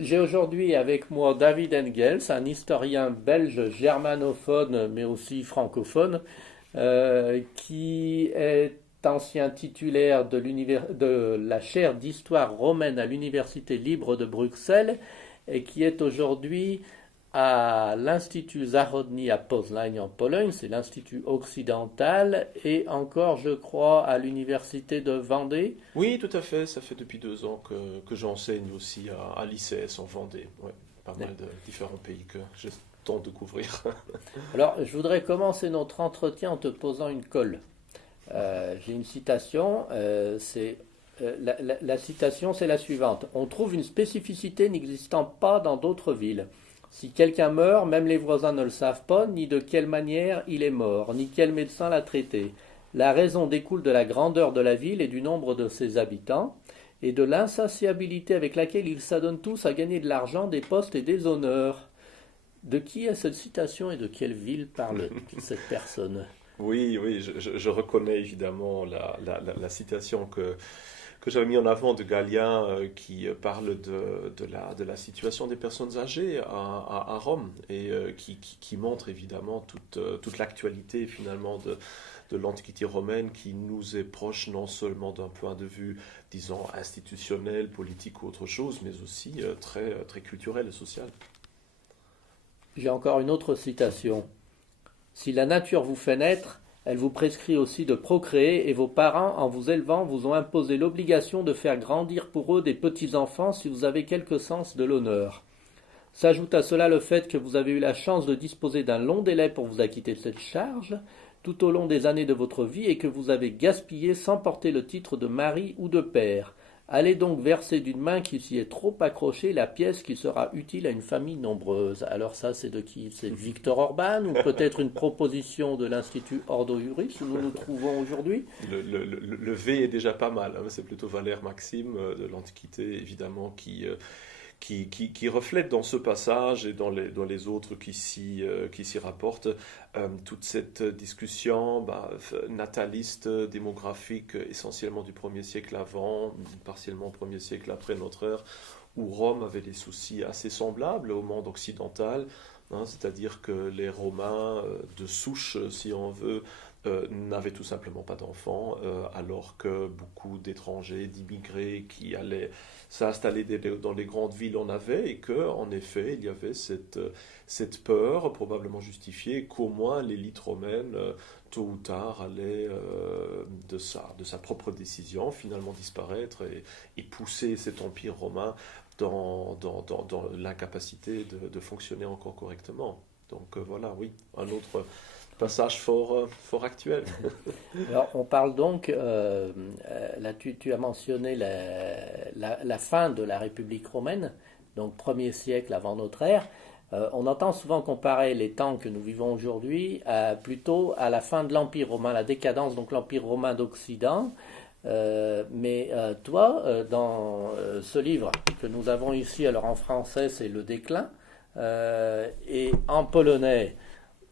J'ai aujourd'hui avec moi David Engels, un historien belge germanophone mais aussi francophone, qui est ancien titulaire de la chaire d'histoire romaine à l'Université libre de Bruxelles et qui est aujourd'hui à l'Institut Zachodni à Poznań en Pologne, c'est l'Institut occidental, et encore, je crois, à l'Université de Vendée. Oui, tout à fait. Ça fait depuis 2 ans que j'enseigne aussi à l'ICS en Vendée. Ouais, pas mal de différents pays que je tente de couvrir. Alors, je voudrais commencer notre entretien en te posant une colle. J'ai une citation, la citation c'est la suivante. On trouve une spécificité n'existant pas dans d'autres villes. Si quelqu'un meurt, même les voisins ne le savent pas, ni de quelle manière il est mort, ni quel médecin l'a traité. La raison découle de la grandeur de la ville et du nombre de ses habitants, et de l'insatiabilité avec laquelle ils s'adonnent tous à gagner de l'argent, des postes et des honneurs. De qui est cette citation et de quelle ville parle cette personne? Oui, oui, je reconnais évidemment la citation que j'avais mis en avant de Galien qui parle de la situation des personnes âgées à Rome et qui montre évidemment toute l'actualité finalement de l'Antiquité romaine qui nous est proche non seulement d'un point de vue, disons, institutionnel, politique ou autre chose, mais aussi très culturel et social. J'ai encore une autre citation. Si la nature vous fait naître, elle vous prescrit aussi de procréer, et vos parents, en vous élevant, vous ont imposé l'obligation de faire grandir pour eux des petits-enfants si vous avez quelque sens de l'honneur. S'ajoute à cela le fait que vous avez eu la chance de disposer d'un long délai pour vous acquitter de cette charge, tout au long des années de votre vie, et que vous avez gaspillé sans porter le titre de mari ou de père. Allez donc verser d'une main qui s'y est trop accrochée la pièce qui sera utile à une famille nombreuse. Alors ça, c'est de qui? C'est Victor Orban ou peut-être une proposition de l'Institut Ordo Iuris où nous nous trouvons aujourd'hui? Le V est déjà pas mal, hein, c'est plutôt Valère Maxime de l'Antiquité évidemment qui reflète dans ce passage et dans les autres qui s'y rapportent toute cette discussion nataliste, démographique, essentiellement du 1er siècle avant, partiellement au 1er siècle après notre ère, où Rome avait des soucis assez semblables au monde occidental, hein, c'est-à-dire que les Romains de souche, si on veut, n'avaient tout simplement pas d'enfants, alors que beaucoup d'étrangers, d'immigrés qui allaient s'installer dans les grandes villes en avaient, et que, en effet, il y avait cette peur, probablement justifiée, qu'au moins l'élite romaine, tôt ou tard, allait, de sa propre décision, finalement disparaître et pousser cet empire romain dans l'incapacité de fonctionner encore correctement. Donc voilà, oui, un autre passage fort actuel. Alors, on parle donc, là tu as mentionné la fin de la République romaine, donc 1er siècle avant notre ère. On entend souvent comparer les temps que nous vivons aujourd'hui plutôt à la fin de l'Empire romain, la décadence, donc l'Empire romain d'Occident. Mais toi, dans ce livre que nous avons ici, alors en français c'est Le Déclin, et en polonais,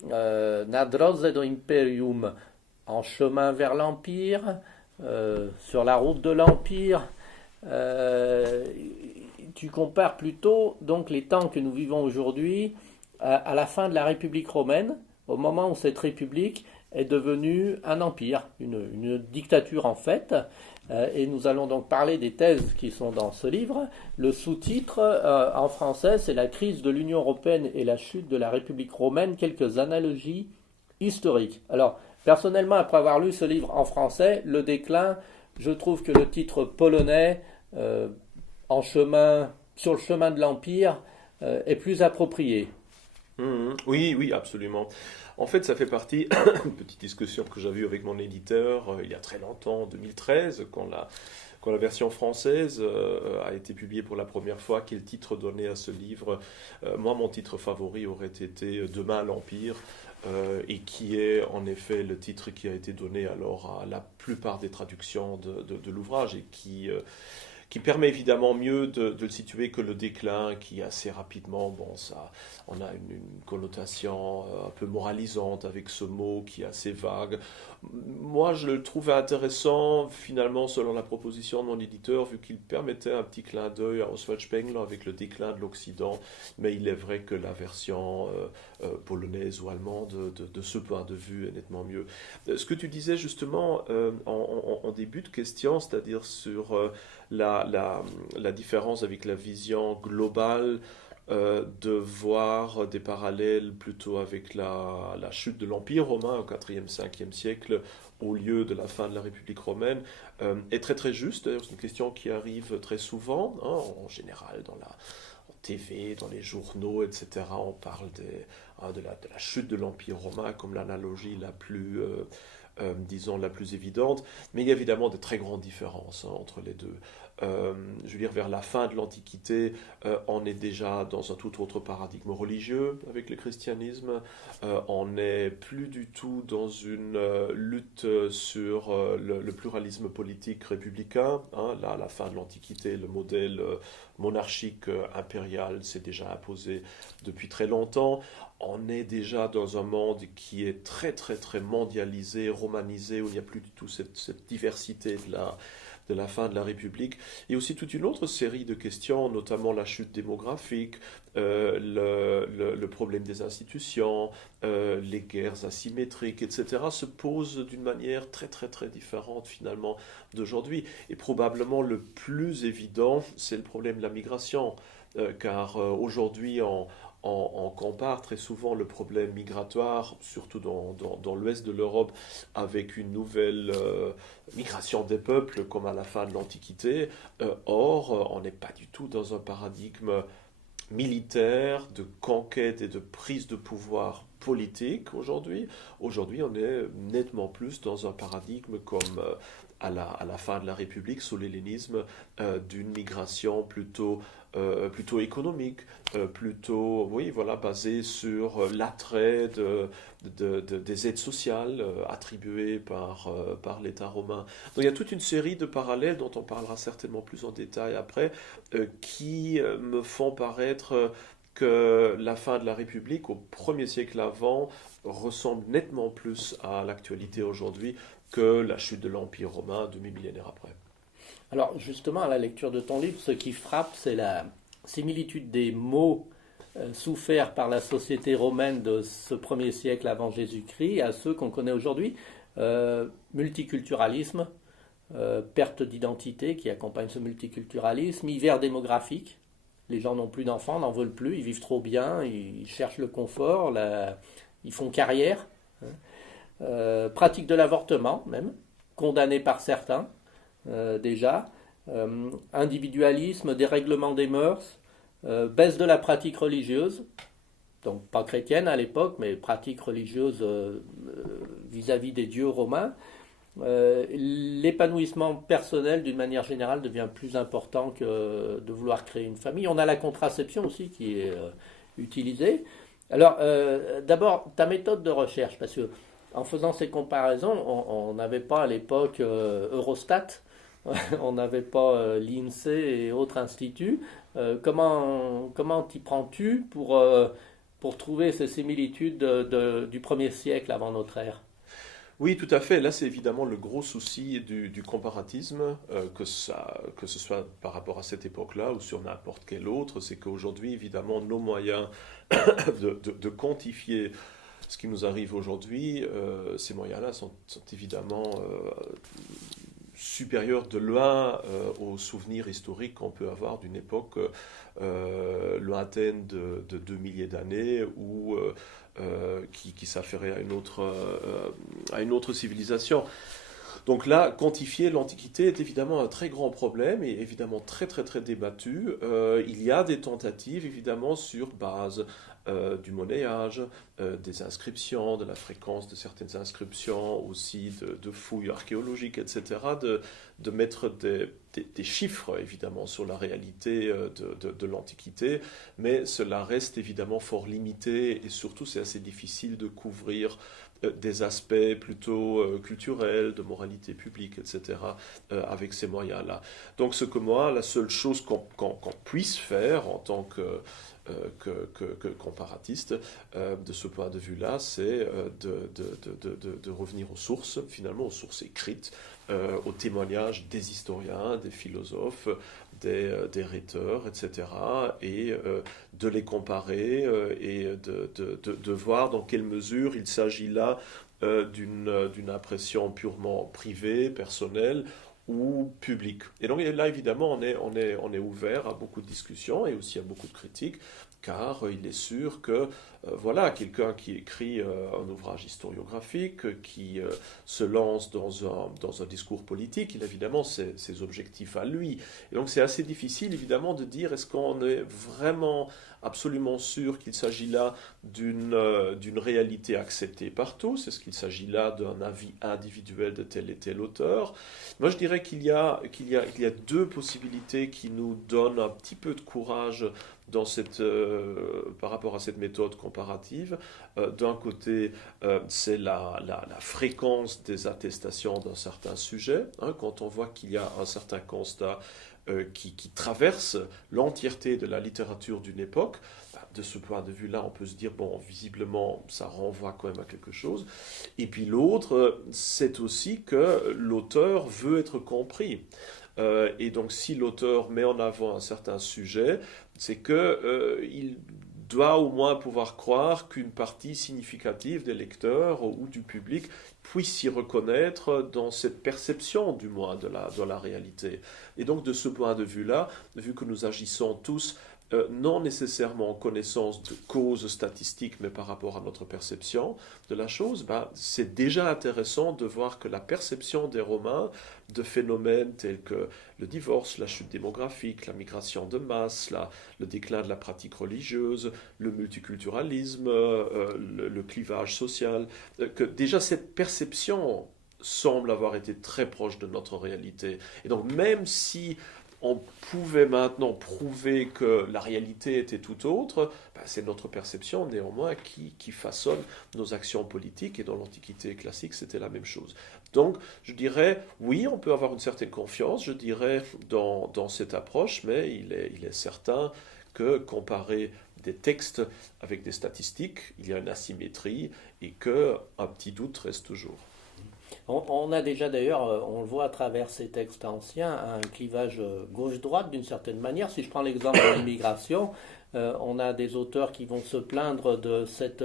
Na drodze do Imperium, en chemin vers l'Empire, sur la route de l'Empire. Euh, Tu compares plutôt donc les temps que nous vivons aujourd'hui à la fin de la République romaine, au moment où cette République est devenue un empire, une dictature en fait. Et nous allons donc parler des thèses qui sont dans ce livre. Le sous-titre en français, c'est La crise de l'Union européenne et la chute de la République romaine, quelques analogies historiques. Alors, personnellement, après avoir lu ce livre en français, Le Déclin, je trouve que le titre polonais, sur le chemin de l'Empire, est plus approprié. Oui, oui, absolument. En fait, ça fait partie d'une petite discussion que j'avais eue avec mon éditeur il y a très longtemps, en 2013, quand la version française a été publiée pour la première fois. Quel titre donner à ce livre? Moi, mon titre favori aurait été Demain l'Empire, et qui est en effet le titre qui a été donné alors à la plupart des traductions de l'ouvrage et qui permet évidemment mieux de le situer que le déclin, qui assez rapidement, on a une connotation un peu moralisante avec ce mot qui est assez vague. Moi, je le trouvais intéressant, finalement, selon la proposition de mon éditeur, vu qu'il permettait un petit clin d'œil à Oswald Spengler avec le déclin de l'Occident, mais il est vrai que la version polonaise ou allemande, de ce point de vue, est nettement mieux. Ce que tu disais justement en début de question, c'est-à-dire sur la différence avec la vision globale, de voir des parallèles plutôt avec la chute de l'Empire romain au 4e, 5e siècle au lieu de la fin de la République romaine, est très très juste. D'ailleurs, c'est une question qui arrive très souvent, hein, en général en TV, dans les journaux, etc. On parle de la chute de l'Empire romain comme l'analogie la plus, disons, la plus évidente. Mais il y a évidemment de très grandes différences, hein, entre les deux. Je veux dire, vers la fin de l'Antiquité, on est déjà dans un tout autre paradigme religieux avec le christianisme. On n'est plus du tout dans une lutte sur le pluralisme politique républicain. Hein. Là, à la fin de l'Antiquité, le modèle monarchique impérial s'est déjà imposé depuis très longtemps. On est déjà dans un monde qui est très très très mondialisé, romanisé, où il n'y a plus du tout cette diversité de la fin de la République. Et aussi toute une autre série de questions, notamment la chute démographique, le problème des institutions, les guerres asymétriques, etc., se posent d'une manière très très très différente finalement d'aujourd'hui. Et probablement le plus évident, c'est le problème de la migration, car aujourd'hui on compare très souvent le problème migratoire, surtout dans l'ouest de l'Europe, avec une nouvelle migration des peuples comme à la fin de l'Antiquité. Or, on n'est pas du tout dans un paradigme militaire, de conquête et de prise de pouvoir politique aujourd'hui. Aujourd'hui, on est nettement plus dans un paradigme comme à la fin de la République, sous l'hellénisme, d'une migration plutôt économique, plutôt, oui, voilà, basée sur l'attrait des aides sociales attribuées par l'État romain. Donc il y a toute une série de parallèles dont on parlera certainement plus en détail après, qui me font paraître que la fin de la République, au 1er siècle avant, ressemble nettement plus à l'actualité aujourd'hui que la chute de l'Empire romain demi-millénaire après. Alors justement, à la lecture de ton livre, ce qui frappe, c'est la similitude des mots soufferts par la société romaine de ce 1er siècle avant Jésus-Christ à ceux qu'on connaît aujourd'hui. Multiculturalisme, perte d'identité qui accompagne ce multiculturalisme, hiver démographique. Les gens n'ont plus d'enfants, n'en veulent plus, ils vivent trop bien, ils cherchent le confort, ils font carrière. Pratique de l'avortement même, condamné par certains déjà. Individualisme, dérèglement des mœurs, baisse de la pratique religieuse, donc pas chrétienne à l'époque, mais pratique religieuse vis-à-vis des dieux romains. L'épanouissement personnel d'une manière générale devient plus important que de vouloir créer une famille. On a la contraception aussi qui est utilisée. Alors d'abord ta méthode de recherche, parce que en faisant ces comparaisons, on n'avait pas à l'époque Eurostat, on n'avait pas l'INSEE et autres instituts. Comment t'y prends-tu pour trouver ces similitudes du 1er siècle avant notre ère? Oui, tout à fait. Là, c'est évidemment le gros souci du comparatisme, que ce soit par rapport à cette époque-là ou sur n'importe quelle autre. C'est qu'aujourd'hui, évidemment, nos moyens de quantifier ce qui nous arrive aujourd'hui, ces moyens-là sont évidemment supérieurs de loin aux souvenirs historiques qu'on peut avoir d'une époque lointaine de 2 milliers d'années ou qui s'affairait à une autre civilisation. Donc là, quantifier l'Antiquité est évidemment un très grand problème et évidemment très très très débattu. Il y a des tentatives évidemment sur base du monnayage, des inscriptions, de la fréquence de certaines inscriptions, aussi de fouilles archéologiques, etc., de mettre des chiffres évidemment sur la réalité de l'Antiquité, mais cela reste évidemment fort limité et surtout c'est assez difficile de couvrir des aspects plutôt culturels, de moralité publique, etc., avec ces moyens-là. Donc ce que moi, la seule chose qu'on puisse faire en tant que comparatiste, de ce point de vue-là, c'est de revenir aux sources, finalement aux sources écrites, aux témoignages des historiens, des philosophes, des rhéteurs, etc., et de les comparer et de voir dans quelle mesure il s'agit là d'une impression purement privée, personnelle, ou publique. Et donc là, évidemment, on est ouvert à beaucoup de discussions et aussi à beaucoup de critiques, car il est sûr que voilà, quelqu'un qui écrit un ouvrage historiographique, qui se lance dans un discours politique, il a évidemment ses objectifs à lui. Et donc c'est assez difficile, évidemment, de dire est-ce qu'on est vraiment absolument sûr qu'il s'agit là d'une réalité acceptée par tous, est-ce qu'il s'agit là d'un avis individuel de tel et tel auteur. Moi, je dirais qu'il y a deux possibilités qui nous donnent un petit peu de courage par rapport à cette méthode comparative. D'un côté, c'est la fréquence des attestations d'un certain sujet. Quand on voit qu'il y a un certain constat qui traverse l'entièreté de la littérature d'une époque, de ce point de vue-là, on peut se dire, bon, visiblement, ça renvoie quand même à quelque chose. Et puis l'autre, c'est aussi que l'auteur veut être compris. Et donc, si l'auteur met en avant un certain sujet, c'est qu'il doit au moins pouvoir croire qu'une partie significative des lecteurs ou du public puisse s'y reconnaître dans cette perception, du moins, de la réalité. Et donc, de ce point de vue-là, vu que nous agissons tous non nécessairement en connaissance de causes statistiques, mais par rapport à notre perception de la chose, c'est déjà intéressant de voir que la perception des Romains de phénomènes tels que le divorce, la chute démographique, la migration de masse, le déclin de la pratique religieuse, le multiculturalisme, le clivage social, que déjà cette perception semble avoir été très proche de notre réalité. Et donc même si on pouvait maintenant prouver que la réalité était tout autre, c'est notre perception néanmoins qui façonne nos actions politiques, et dans l'Antiquité classique c'était la même chose. Donc je dirais, oui, on peut avoir une certaine confiance, je dirais, dans cette approche, mais il est certain que comparer des textes avec des statistiques, il y a une asymétrie et qu'un petit doute reste toujours. On a déjà d'ailleurs, on le voit à travers ces textes anciens, un clivage gauche-droite d'une certaine manière. Si je prends l'exemple de l'immigration, on a des auteurs qui vont se plaindre de cette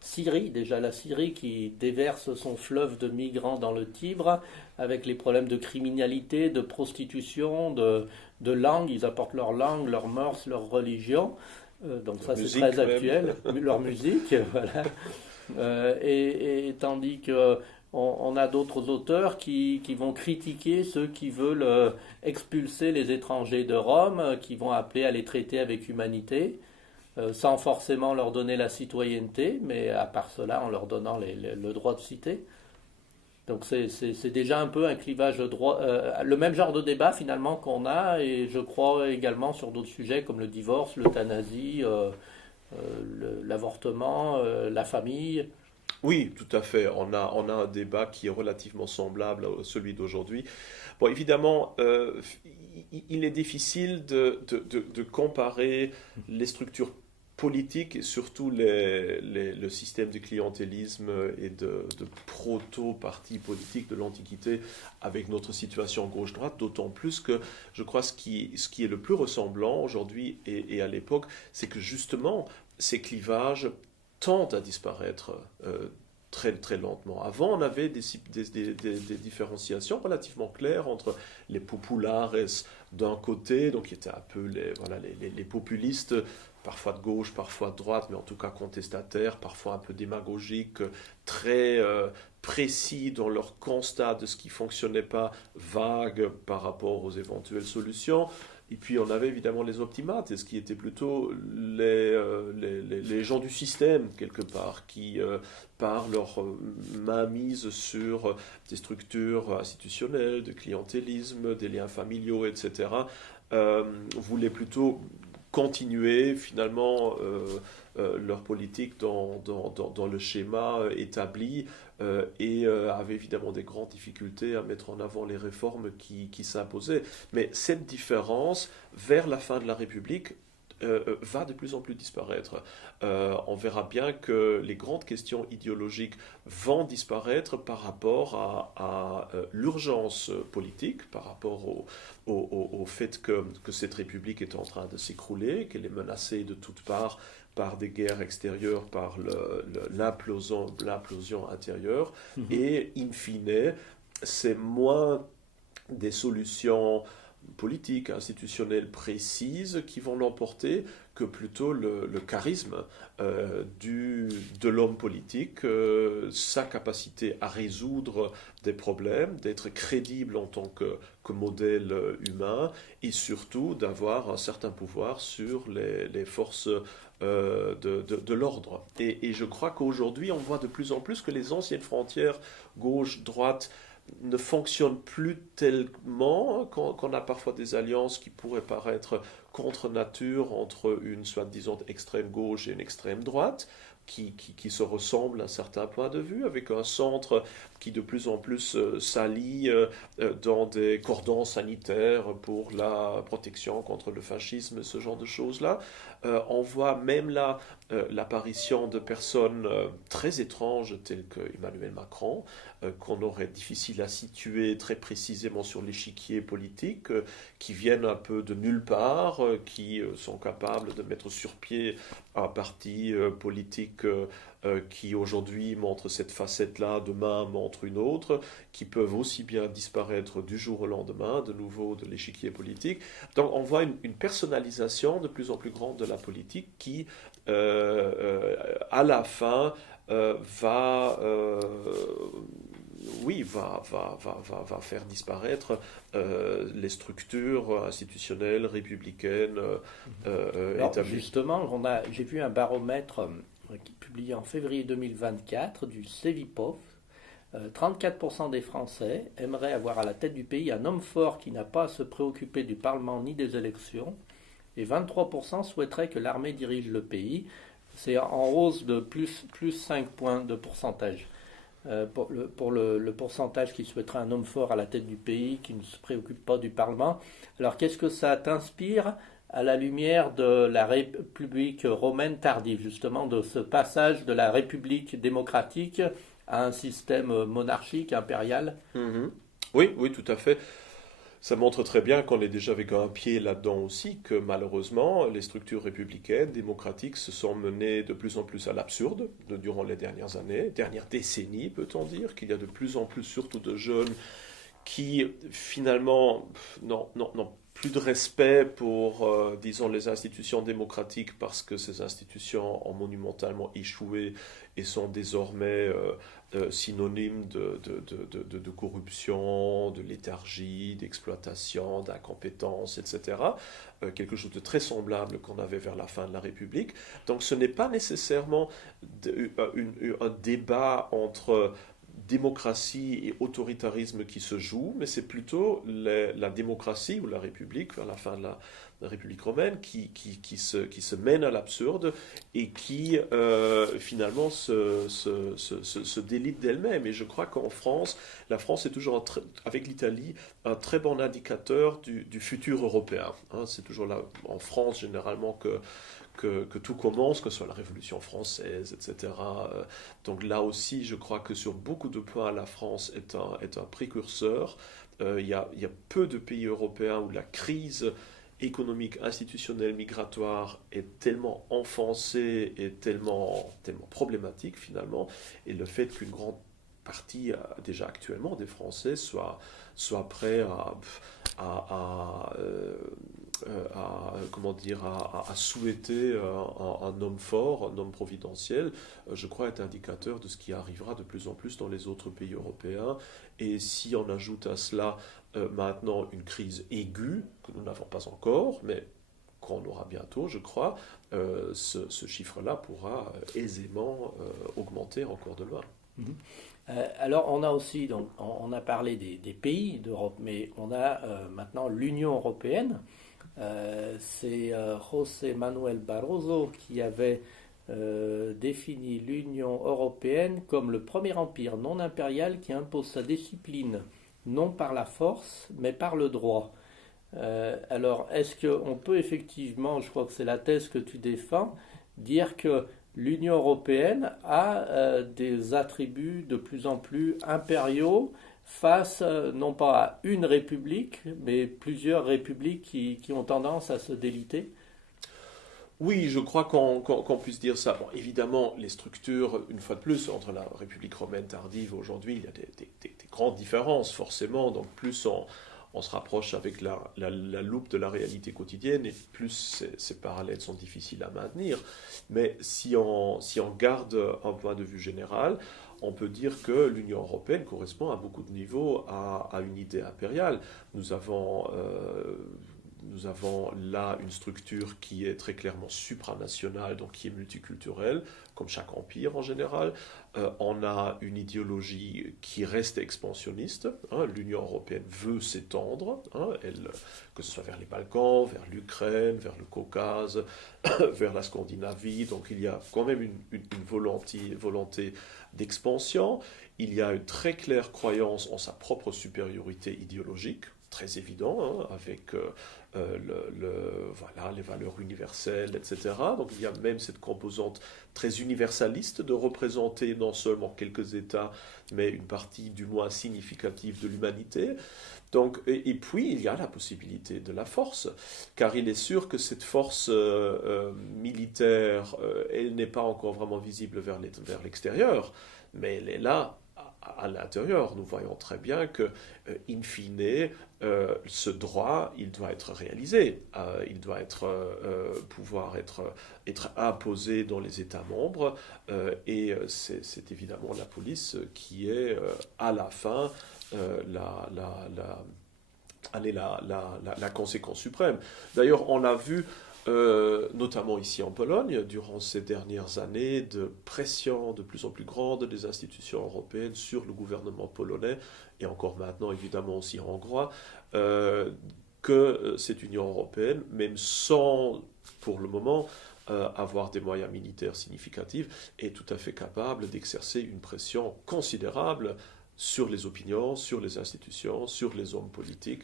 Syrie, déjà la Syrie qui déverse son fleuve de migrants dans le Tibre, avec les problèmes de criminalité, de prostitution, de langue. Ils apportent leur langue, leur mœurs, leur religion. Donc ça c'est très actuel, leur musique, voilà. Et tandis que on a d'autres auteurs qui vont critiquer ceux qui veulent expulser les étrangers de Rome, qui vont appeler à les traiter avec humanité, sans forcément leur donner la citoyenneté, mais à part cela en leur donnant le droit de citer. Donc c'est déjà un peu un clivage droit, le même genre de débat finalement qu'on a, et je crois également sur d'autres sujets comme le divorce, l'euthanasie, l'avortement, la famille. Oui, tout à fait. On a un débat qui est relativement semblable à celui d'aujourd'hui. Bon, évidemment, il est difficile de comparer les structures politiques et surtout le système de clientélisme et de proto-parti politique de l'Antiquité avec notre situation gauche-droite, d'autant plus que je crois ce qui est le plus ressemblant aujourd'hui et à l'époque, c'est que justement ces clivages tendent à disparaître très, très lentement. Avant, on avait des différenciations relativement claires entre les populares d'un côté, donc qui étaient un peu les populistes, parfois de gauche, parfois de droite, mais en tout cas contestataires, parfois un peu démagogiques, très précis dans leur constat de ce qui ne fonctionnait pas, vagues par rapport aux éventuelles solutions. Et puis on avait évidemment les optimates, ce qui étaient plutôt les gens du système, quelque part, qui, par leur mainmise sur des structures institutionnelles, de clientélisme, des liens familiaux, etc., voulaient plutôt continuer finalement leur politique dans le schéma établi et avait évidemment des grandes difficultés à mettre en avant les réformes qui s'imposaient. Mais cette différence, vers la fin de la République, va de plus en plus disparaître. On verra bien que les grandes questions idéologiques vont disparaître par rapport à l'urgence politique, par rapport au fait que cette République est en train de s'écrouler, qu'elle est menacée de toutes parts par des guerres extérieures, par l'implosion intérieure, et in fine, c'est moins des solutions politiques, institutionnelles précises qui vont l'emporter que plutôt le charisme de l'homme politique, sa capacité à résoudre des problèmes, d'être crédible en tant que modèle humain et surtout d'avoir un certain pouvoir sur les forces de l'ordre. Et je crois qu'aujourd'hui, on voit de plus en plus que les anciennes frontières gauche-droite ne fonctionne plus tellement, qu'on a parfois des alliances qui pourraient paraître contre nature entre une soi-disant extrême gauche et une extrême droite, qui se ressemblent à certains points de vue, avec un centre qui de plus en plus s'allie dans des cordons sanitaires pour la protection contre le fascisme, ce genre de choses-là. On voit même là l'apparition de personnes très étranges telles que Emmanuel Macron, qu'on aurait difficile à situer très précisément sur l'échiquier politique, qui viennent un peu de nulle part, qui sont capables de mettre sur pied un parti politique qui aujourd'hui montre cette facette-là, demain montre une autre, qui peuvent aussi bien disparaître du jour au lendemain, de nouveau de l'échiquier politique. Donc on voit une personnalisation de plus en plus grande de la politique qui, à la fin, va faire disparaître les structures institutionnelles républicaines établies. Justement, j'ai vu un baromètre publié en février 2024 du Cevipof. 34% des Français aimeraient avoir à la tête du pays un homme fort qui n'a pas à se préoccuper du Parlement ni des élections, et 23% souhaiteraient que l'armée dirige le pays. C'est en hausse de plus 5 points de pourcentage. Pour le pourcentage qui souhaiterait un homme fort à la tête du pays, qui ne se préoccupe pas du Parlement. Alors qu'est-ce que ça t'inspire à la lumière de la République romaine tardive, justement de ce passage de la République démocratique à un système monarchique, impérial? Oui, tout à fait. Ça montre très bien qu'on est déjà avec un pied là-dedans aussi, que malheureusement, les structures républicaines, démocratiques, se sont menées de plus en plus à l'absurde durant les dernières années, dernières décennies, peut-on dire, qu'il y a de plus en plus, surtout de jeunes, qui finalement n'ont plus de respect pour, disons, les institutions démocratiques parce que ces institutions ont monumentalement échoué et sont désormais synonymes de corruption, de léthargie, d'exploitation, d'incompétence, etc. Quelque chose de très semblable qu'on avait vers la fin de la République. Donc ce n'est pas nécessairement un débat entre démocratie et autoritarisme qui se joue, mais c'est plutôt la démocratie ou la République, vers la fin de la République romaine, qui se mène à l'absurde et qui finalement se délite d'elle-même. Et je crois qu'en France, la France est toujours, avec l'Italie, un très bon indicateur du futur européen. C'est toujours là, en France, généralement, que tout commence, que ce soit la Révolution française, etc. Donc là aussi, je crois que sur beaucoup de points, la France est un précurseur. Il y a peu de pays européens où la crise économique, institutionnelle, migratoire est tellement enfoncée et tellement problématique finalement. Et le fait qu'une grande partie, déjà actuellement, des Français soient prêts à souhaiter un homme fort, un homme providentiel, je crois est indicateur de ce qui arrivera de plus en plus dans les autres pays européens. Et si on ajoute à cela maintenant une crise aiguë, que nous n'avons pas encore, mais qu'on aura bientôt, je crois, ce chiffre-là pourra aisément augmenter encore de loin. Alors on a aussi, donc, on a parlé des pays d'Europe, mais on a maintenant l'Union européenne C'est José Manuel Barroso qui avait défini l'Union européenne comme le premier empire non impérial qui impose sa discipline non par la force mais par le droit. Alors, est-ce qu'on peut effectivement, je crois que c'est la thèse que tu défends, dire que l'Union européenne a des attributs de plus en plus impériaux face non pas à une république, mais plusieurs républiques qui ont tendance à se déliter? Oui, je crois qu'on puisse dire ça. Bon, évidemment, les structures, une fois de plus, entre la République romaine tardive aujourd'hui, il y a des grandes différences, forcément. Donc, plus on se rapproche avec la loupe de la réalité quotidienne, et plus ces parallèles sont difficiles à maintenir. Mais si on garde un point de vue général, on peut dire que l'Union européenne correspond à beaucoup de niveaux à une idée impériale. Nous avons là une structure qui est très clairement supranationale, donc qui est multiculturelle, comme chaque empire en général. On a une idéologie qui reste expansionniste. L'Union européenne veut s'étendre, que ce soit vers les Balkans, vers l'Ukraine, vers le Caucase, vers la Scandinavie. Donc il y a quand même une volonté d'expansion. Il y a une très claire croyance en sa propre supériorité idéologique, très évident, avec voilà, les valeurs universelles, etc. Donc il y a même cette composante très universaliste de représenter non seulement quelques États, mais une partie du moins significative de l'humanité. Donc, et puis il y a la possibilité de la force, car il est sûr que cette force militaire, elle n'est pas encore vraiment visible vers l'extérieur, mais elle est là à l'intérieur. Nous voyons très bien que, in fine, ce droit, il doit être réalisé. Il doit pouvoir être imposé dans les États membres. Et c'est évidemment la police qui est, à la fin, la conséquence suprême. D'ailleurs, on l'a vu notamment ici en Pologne, durant ces dernières années, de pression de plus en plus grande des institutions européennes sur le gouvernement polonais, et encore maintenant évidemment aussi hongrois, que cette Union européenne, même sans, pour le moment, avoir des moyens militaires significatifs, est tout à fait capable d'exercer une pression considérable sur les opinions, sur les institutions, sur les hommes politiques,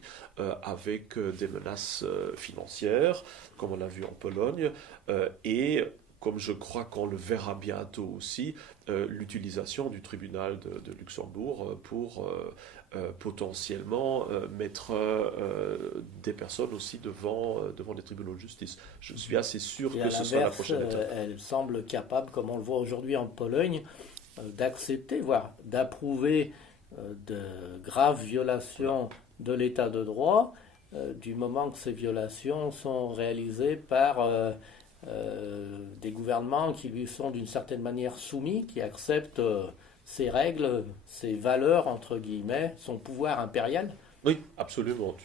avec des menaces financières, comme on l'a vu en Pologne, et comme je crois qu'on le verra bientôt aussi, l'utilisation du tribunal de Luxembourg pour potentiellement mettre des personnes aussi devant les tribunaux de justice. Je suis assez sûr Et que à ce sera la l'inverse, prochaine étape. elle semble capable, comme on le voit aujourd'hui en Pologne, d'accepter, voire d'approuver de graves violations de l'état de droit, du moment que ces violations sont réalisées par des gouvernements qui lui sont d'une certaine manière soumis, qui acceptent ses règles, ses valeurs, entre guillemets, son pouvoir impérial. Oui, absolument.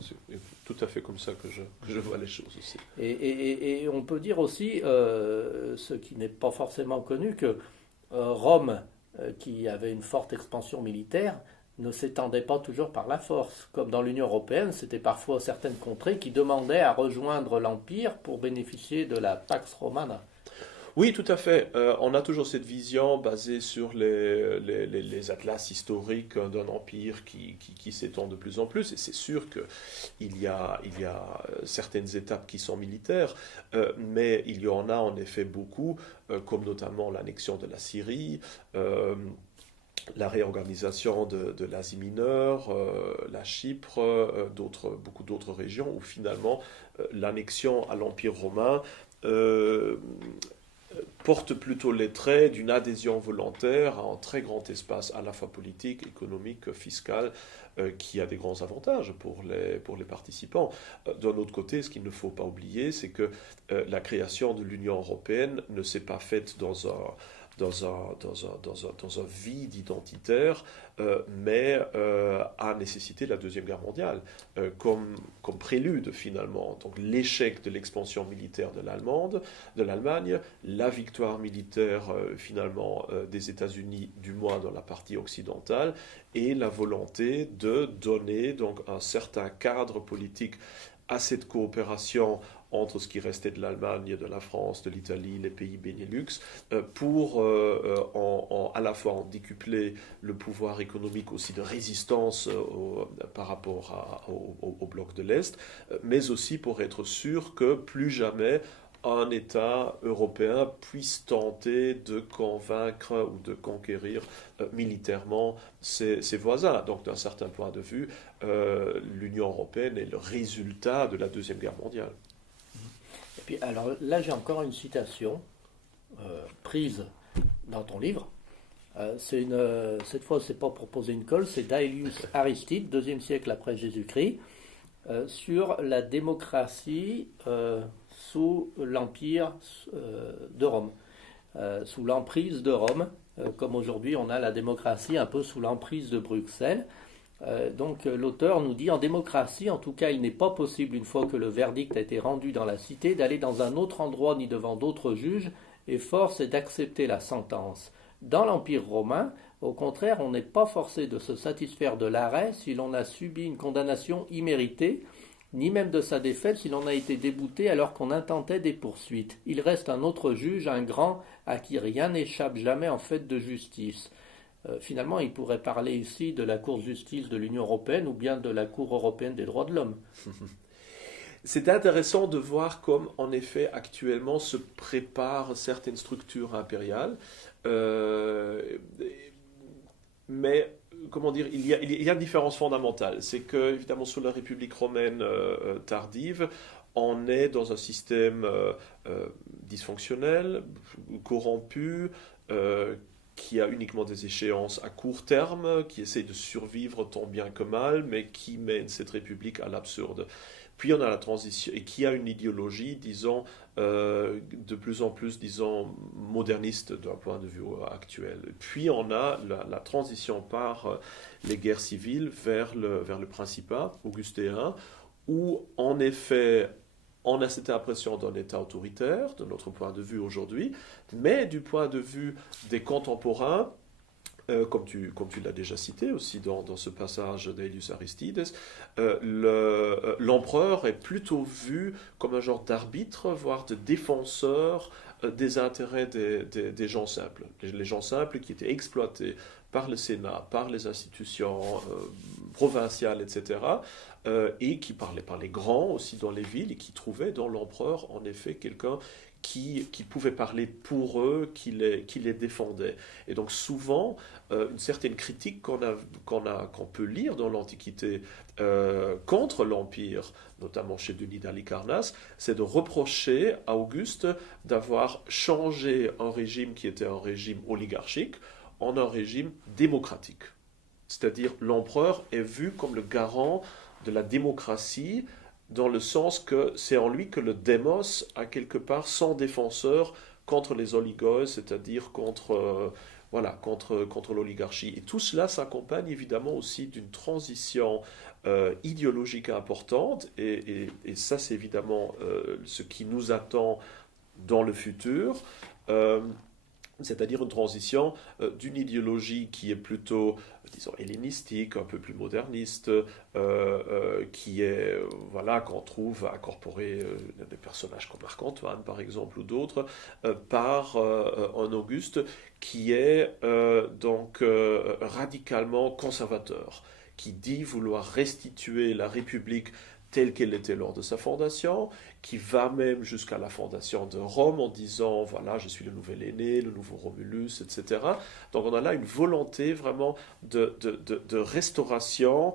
C'est tout à fait comme ça que je vois les choses aussi. Et on peut dire aussi, ce qui n'est pas forcément connu, que Rome, qui avait une forte expansion militaire, ne s'étendait pas toujours par la force. Comme dans l'Union européenne, c'était parfois certaines contrées qui demandaient à rejoindre l'Empire pour bénéficier de la Pax Romana. Oui, tout à fait. On a toujours cette vision basée sur les atlas historiques d'un empire qui s'étend de plus en plus. Et c'est sûr qu'il y a certaines étapes qui sont militaires, mais il y en a en effet beaucoup, comme notamment l'annexion de la Syrie, la réorganisation de l'Asie mineure, la Chypre, beaucoup d'autres régions, où finalement l'annexion à l'Empire romain euh, porte plutôt les traits d'une adhésion volontaire à un très grand espace à la fois politique, économique, fiscal, qui a des grands avantages pour les participants. D'un autre côté, ce qu'il ne faut pas oublier, c'est que la création de l'Union européenne ne s'est pas faite dans un vide identitaire, mais a nécessité la Deuxième Guerre mondiale comme prélude finalement. Donc l'échec de l'expansion militaire de l'Allemagne, la victoire militaire finalement des États-Unis, du moins dans la partie occidentale, et la volonté de donner donc un certain cadre politique à cette coopération entre ce qui restait de l'Allemagne, de la France, de l'Italie, les pays Benelux, pour à la fois en décupler le pouvoir économique aussi de résistance par rapport au bloc de l'Est, mais aussi pour être sûr que plus jamais un État européen puisse tenter de convaincre ou de conquérir militairement ses voisins. Donc d'un certain point de vue, l'Union européenne est le résultat de la Deuxième Guerre mondiale. Et puis, alors là, j'ai encore une citation prise dans ton livre. Cette fois, c'est pas pour poser une colle, c'est d'Aelius Aristide, 2e siècle après Jésus-Christ, sur la démocratie sous l'empire de Rome, sous l'emprise de Rome, comme aujourd'hui on a la démocratie un peu sous l'emprise de Bruxelles. Donc l'auteur nous dit, en démocratie, en tout cas, il n'est pas possible, une fois que le verdict a été rendu dans la cité, d'aller dans un autre endroit ni devant d'autres juges, et force est d'accepter la sentence. Dans l'Empire romain, au contraire, on n'est pas forcé de se satisfaire de l'arrêt si l'on a subi une condamnation imméritée, ni même de sa défaite si l'on a été débouté alors qu'on intentait des poursuites. Il reste un autre juge, un grand, à qui rien n'échappe jamais en fait de justice. Finalement, il pourrait parler ici de la Cour de justice de l'Union européenne ou bien de la Cour européenne des droits de l'homme. C'est intéressant de voir comme, en effet, actuellement se préparent certaines structures impériales. Mais, comment dire, il y a une différence fondamentale. C'est que, évidemment, sous la République romaine tardive, on est dans un système dysfonctionnel, corrompu, qui a uniquement des échéances à court terme, qui essaie de survivre tant bien que mal, mais qui mène cette République à l'absurde. Puis on a la transition, et qui a une idéologie, disons, de plus en plus, disons, moderniste d'un point de vue actuel. Puis on a la transition par les guerres civiles vers le Principat augustéen, où en effet on a cette impression d'un État autoritaire, de notre point de vue aujourd'hui, mais du point de vue des contemporains, comme tu l'as déjà cité aussi dans ce passage d'Aelius Aristides, l'empereur est plutôt vu comme un genre d'arbitre, voire de défenseur des intérêts des gens simples. Les gens simples qui étaient exploités par le Sénat, par les institutions provinciales, etc., et qui parlaient par les grands aussi dans les villes, et qui trouvaient dans l'empereur, en effet, quelqu'un qui pouvait parler pour eux, qui les défendait. Et donc souvent, une certaine critique qu'on peut lire dans l'Antiquité contre l'Empire, notamment chez Denis d'Halicarnasse, c'est de reprocher à Auguste d'avoir changé un régime qui était un régime oligarchique en un régime démocratique. C'est-à-dire l'empereur est vu comme le garant de la démocratie, dans le sens que c'est en lui que le démos a quelque part son défenseur contre les oligos, c'est-à-dire contre l'oligarchie. Et tout cela s'accompagne évidemment aussi d'une transition idéologique importante, et ça c'est évidemment ce qui nous attend dans le futur. C'est-à-dire une transition d'une idéologie qui est plutôt, disons, hellénistique, un peu plus moderniste, qui est, voilà, qu'on trouve incorporé des personnages comme Marc-Antoine, par exemple, ou d'autres, par un Auguste qui est donc radicalement conservateur, qui dit vouloir restituer la République telle qu'elle était lors de sa fondation, qui va même jusqu'à la fondation de Rome en disant, voilà, je suis le nouvel aîné, le nouveau Romulus, etc. Donc on a là une volonté vraiment de restauration,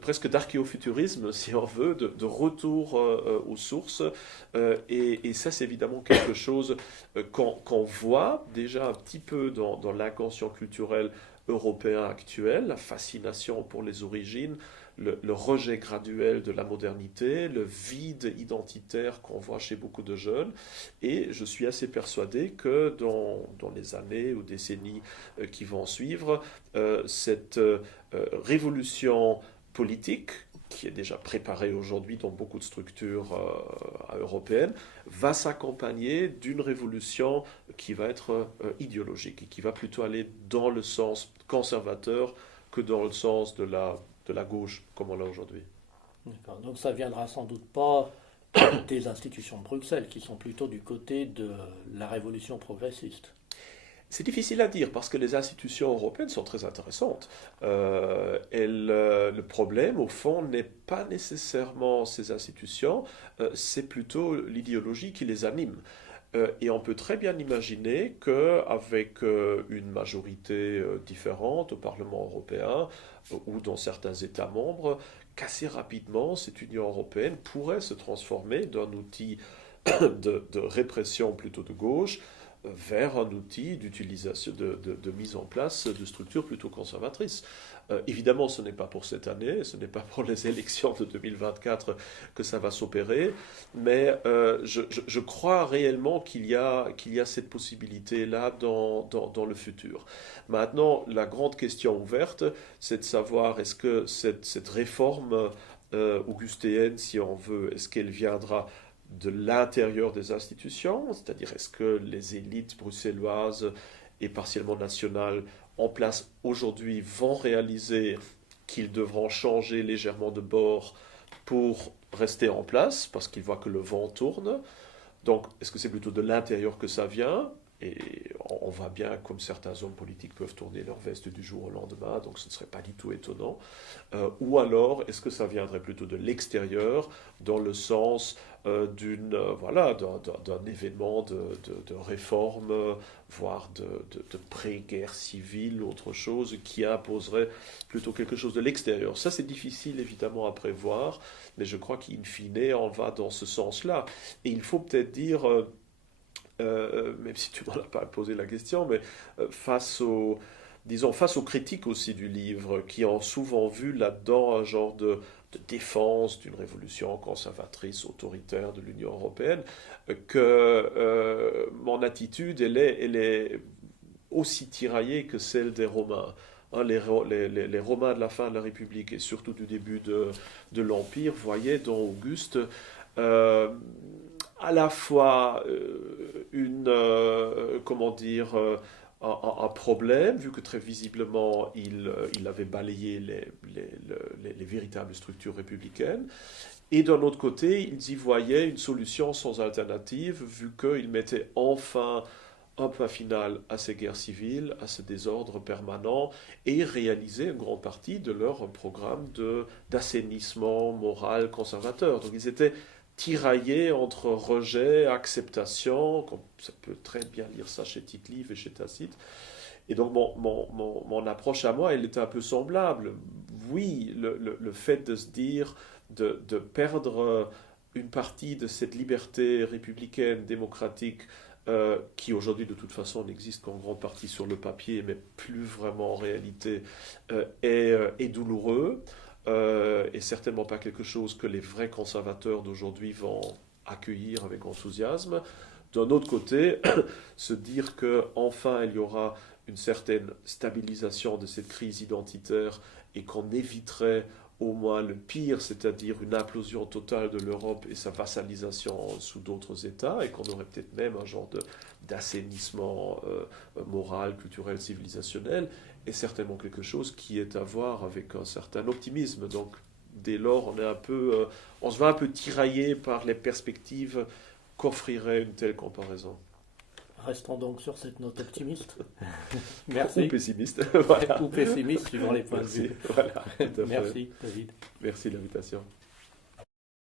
presque d'archéofuturisme, si on veut, de retour aux sources. Et ça, c'est évidemment quelque chose qu'on voit déjà un petit peu dans l'inconscient culturel européen actuel, la fascination pour les origines, le rejet graduel de la modernité, le vide identitaire qu'on voit chez beaucoup de jeunes. Et je suis assez persuadé que dans les années ou décennies qui vont suivre, cette révolution politique, qui est déjà préparée aujourd'hui dans beaucoup de structures européennes, va s'accompagner d'une révolution qui va être idéologique et qui va plutôt aller dans le sens conservateur que dans le sens de la gauche, comme on l'a aujourd'hui. D'accord. Donc ça viendra sans doute pas des institutions de Bruxelles, qui sont plutôt du côté de la révolution progressiste. C'est difficile à dire parce que les institutions européennes sont très intéressantes. Le problème, au fond, n'est pas nécessairement ces institutions, c'est plutôt l'idéologie qui les anime. Et on peut très bien imaginer qu'avec une majorité différente au Parlement européen ou dans certains États membres, qu'assez rapidement, cette Union européenne pourrait se transformer d'un outil de répression plutôt de gauche vers un outil d'utilisation, de mise en place de structures plutôt conservatrices. Évidemment, ce n'est pas pour cette année, ce n'est pas pour les élections de 2024 que ça va s'opérer, mais je crois réellement qu'il y a cette possibilité-là dans le futur. Maintenant, la grande question ouverte, c'est de savoir est-ce que cette réforme augustéenne, si on veut, est-ce qu'elle viendra de l'intérieur des institutions, c'est-à-dire est-ce que les élites bruxelloises et partiellement nationales en place aujourd'hui vont réaliser qu'ils devront changer légèrement de bord pour rester en place parce qu'ils voient que le vent tourne. Donc, est-ce que c'est plutôt de l'intérieur que ça vient? Et on voit bien comme certains hommes politiques peuvent tourner leur veste du jour au lendemain, donc ce ne serait pas du tout étonnant. Ou alors, est-ce que ça viendrait plutôt de l'extérieur, dans le sens voilà, d'un événement de réforme, voire de pré-guerre civile, autre chose, qui imposerait plutôt quelque chose de l'extérieur. Ça, c'est difficile évidemment à prévoir, mais je crois qu'in fine, on va dans ce sens-là. Et il faut peut-être dire... même si tu m'en as pas posé la question, mais face aux critiques aussi du livre, qui ont souvent vu là-dedans un genre de défense d'une révolution conservatrice, autoritaire de l'Union européenne, que mon attitude, elle est aussi tiraillée que celle des Romains. Hein, les Romains de la fin de la République et surtout du début de l'Empire voyaient dans Auguste à la fois un problème, vu que très visiblement il avait balayé les véritables structures républicaines, et d'un autre côté, ils y voyaient une solution sans alternative, vu qu'ils mettaient enfin un point final à ces guerres civiles, à ce désordre permanent, et réalisaient une grande partie de leur programme d'assainissement moral conservateur. Donc ils étaient tiraillé entre rejet, acceptation, comme ça peut très bien lire ça chez Tite-Live et chez Tacite. Et donc mon approche à moi, elle était un peu semblable. Oui, le fait de se dire, de perdre une partie de cette liberté républicaine, démocratique, qui aujourd'hui de toute façon n'existe qu'en grande partie sur le papier, mais plus vraiment en réalité, est douloureux. Et certainement pas quelque chose que les vrais conservateurs d'aujourd'hui vont accueillir avec enthousiasme. D'un autre côté, se dire qu'enfin il y aura une certaine stabilisation de cette crise identitaire et qu'on éviterait au moins le pire, c'est-à-dire une implosion totale de l'Europe et sa vassalisation sous d'autres États, et qu'on aurait peut-être même un genre d'assainissement moral, culturel, civilisationnel, est certainement quelque chose qui est à voir avec un certain optimisme. Donc, dès lors, on se va un peu tirailler par les perspectives qu'offrirait une telle comparaison. Restons donc sur cette note optimiste. Merci. Ou pessimiste. Voilà. Ou pessimiste, suivant les points de vue. Voilà, tout à fait. Merci, David. Merci de l'invitation.